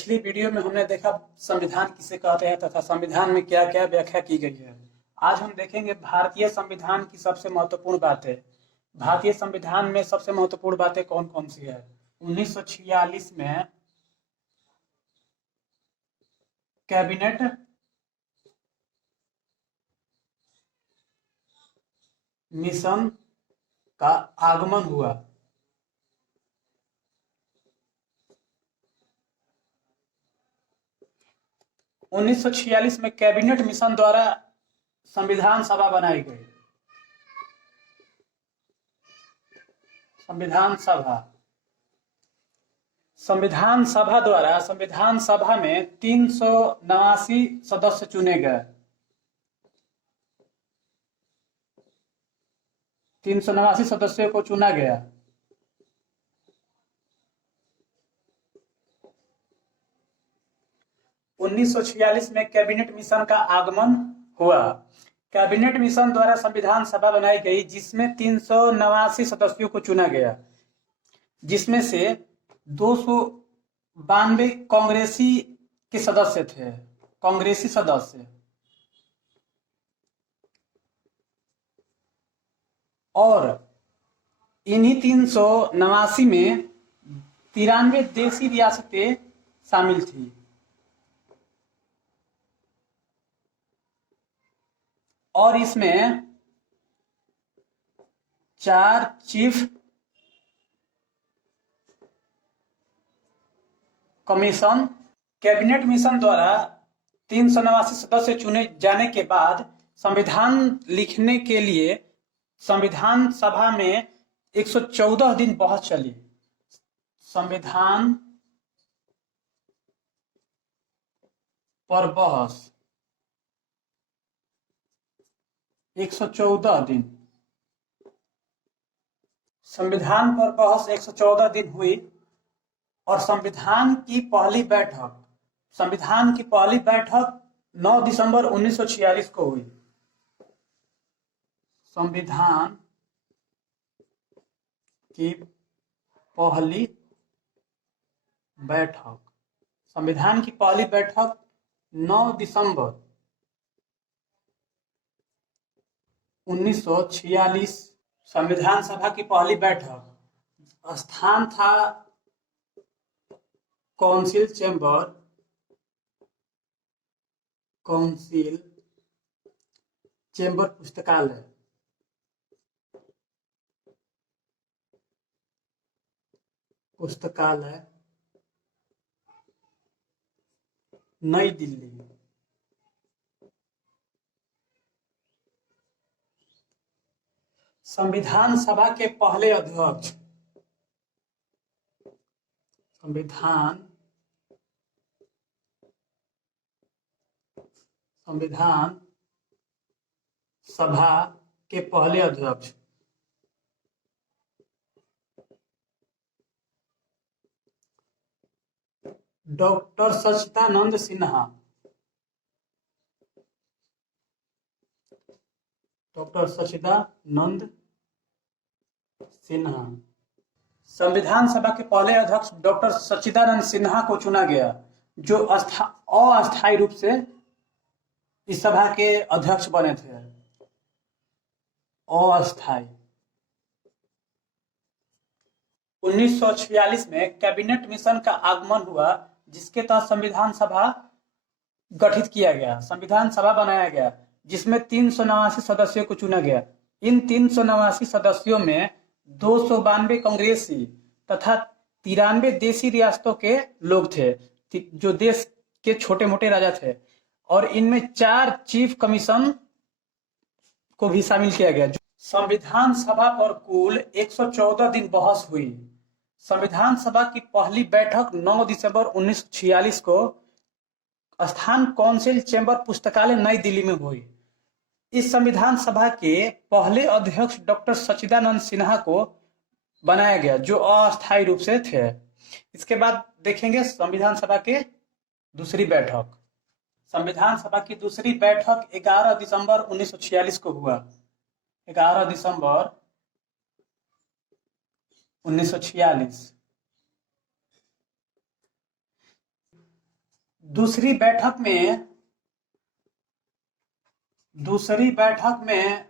पिछली वीडियो में हमने देखा संविधान किसे कहते हैं तथा संविधान में क्या क्या व्याख्या की गई है। आज हम देखेंगे भारतीय संविधान की सबसे महत्वपूर्ण बातें। भारतीय संविधान में सबसे महत्वपूर्ण बातें कौन कौन सी है। 1946 में कैबिनेट मिशन का आगमन हुआ। उन्नीस सौ 46 में कैबिनेट मिशन द्वारा संविधान सभा बनाई गई। संविधान सभा द्वारा संविधान सभा में 389 सदस्य चुने गए। 389 सदस्यों को चुना गया। उन्नीस सौ 46 में कैबिनेट मिशन का आगमन हुआ। कैबिनेट मिशन द्वारा संविधान सभा बनाई गई जिसमें 389 सदस्यों को चुना गया, जिसमें से 292 कांग्रेसी के सदस्य थे। कांग्रेसी सदस्य और इन्हीं 389 में 93 देशी रियासतें शामिल थी और इसमें 4 चीफ कमीशन। कैबिनेट मिशन द्वारा 389 सदस्य चुने जाने के बाद संविधान लिखने के लिए संविधान सभा में 114 दिन बहस चली। संविधान पर बहस 114 दिन। संविधान पर बहस 114 दिन हुई और संविधान की पहली बैठक 9 दिसंबर 1946 को हुई। संविधान की पहली बैठक 9 दिसंबर 1946। संविधान सभा की पहली बैठक स्थान था काउंसिल चेंबर पुस्तकालय नई दिल्ली। संविधान सभा के पहले अध्यक्ष संविधान सभा के पहले अध्यक्ष डॉक्टर सच्चिदानंद सिन्हा। संविधान सभा के पहले अध्यक्ष डॉक्टर सच्चिदानंद सिन्हा को चुना गया, जो अस्थायी रूप से इस सभा के अध्यक्ष बने थे। अस्थायी। 1946 में कैबिनेट मिशन का आगमन हुआ, जिसके तहत संविधान सभा गठित किया गया। संविधान सभा बनाया गया जिसमें 389 सदस्यों को चुना गया। इन 389 सदस्यों में 292 कांग्रेसी तथा 93 देशी रियासतों के लोग थे, जो देश के छोटे मोटे राजा थे, और इनमें 4 चीफ कमीशन को भी शामिल किया गया। संविधान सभा पर कुल 114 दिन बहस हुई। संविधान सभा की पहली बैठक 9 दिसंबर 1946 को स्थान काउंसिल चेंबर पुस्तकालय नई दिल्ली में हुई। इस संविधान सभा के पहले अध्यक्ष डॉक्टर सच्चिदानंद सिन्हा को बनाया गया, जो अस्थायी रूप से थे। इसके बाद देखेंगे संविधान सभा के दूसरी बैठक। संविधान सभा की दूसरी बैठक 11 दिसंबर 1946 को हुआ। 11 दिसंबर 1946। दूसरी बैठक में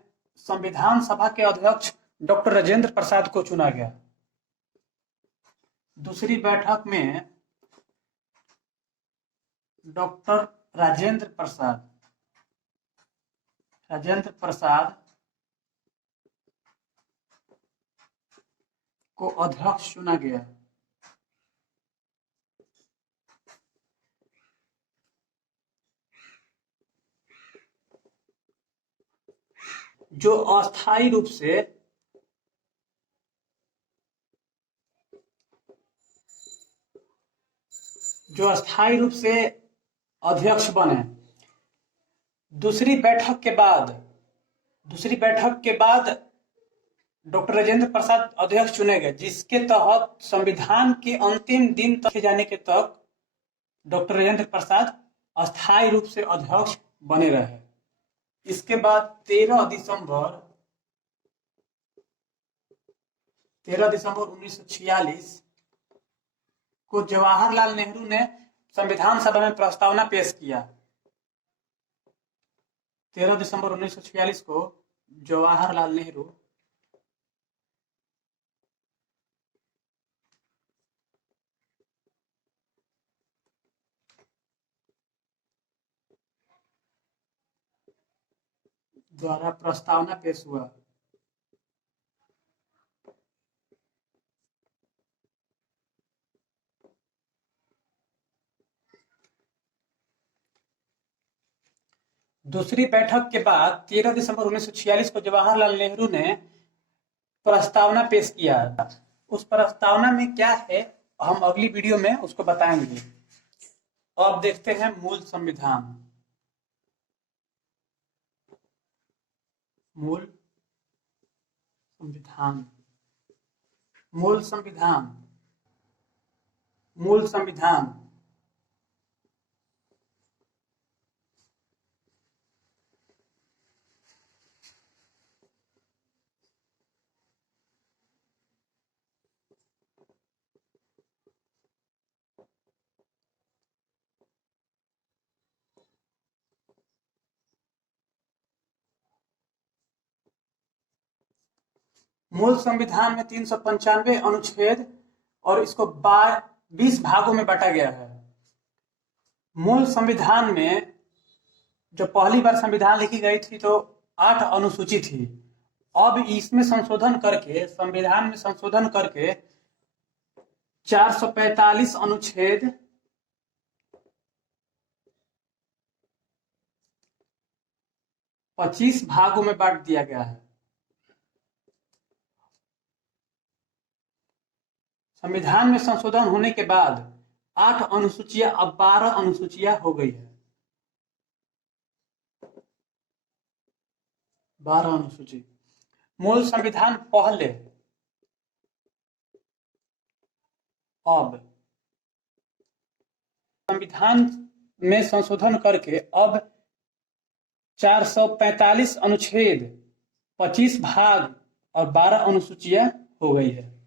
संविधान सभा के अध्यक्ष डॉक्टर राजेंद्र प्रसाद को चुना गया। दूसरी बैठक में डॉक्टर राजेंद्र प्रसाद को अध्यक्ष चुना गया। जो अस्थायी रूप से अध्यक्ष बने। दूसरी बैठक के बाद डॉक्टर राजेंद्र प्रसाद अध्यक्ष चुने गए, जिसके तहत संविधान के अंतिम दिन तक जाने के तक डॉक्टर राजेंद्र प्रसाद अस्थायी रूप से अध्यक्ष बने रहे। इसके बाद 13 दिसंबर 1946 को जवाहरलाल नेहरू ने संविधान सभा में प्रस्तावना पेश किया। 13 दिसंबर 1946 को जवाहरलाल नेहरू द्वारा प्रस्तावना पेश हुआ। दूसरी बैठक के बाद 13 दिसंबर 1946 को जवाहरलाल नेहरू ने प्रस्तावना पेश किया। उस प्रस्तावना में क्या है हम अगली वीडियो में उसको बताएंगे। अब देखते हैं मूल संविधान। मूल संविधान मूल संविधान में 395 अनुच्छेद और इसको 20 भागों में बांटा गया है। मूल संविधान में जो पहली बार संविधान लिखी गई थी तो 8 अनुसूची थी। अब इसमें संविधान में संशोधन करके 445 अनुच्छेद 25 भागों में बांट दिया गया है। संविधान में संशोधन होने के बाद 8 अनुसूचियां अब 12 अनुसूचियां हो गई है। 12 अनुसूची। मूल संविधान पहले, अब संविधान में संशोधन करके अब 445 अनुच्छेद 25 भाग और 12 अनुसूचियां हो गई है।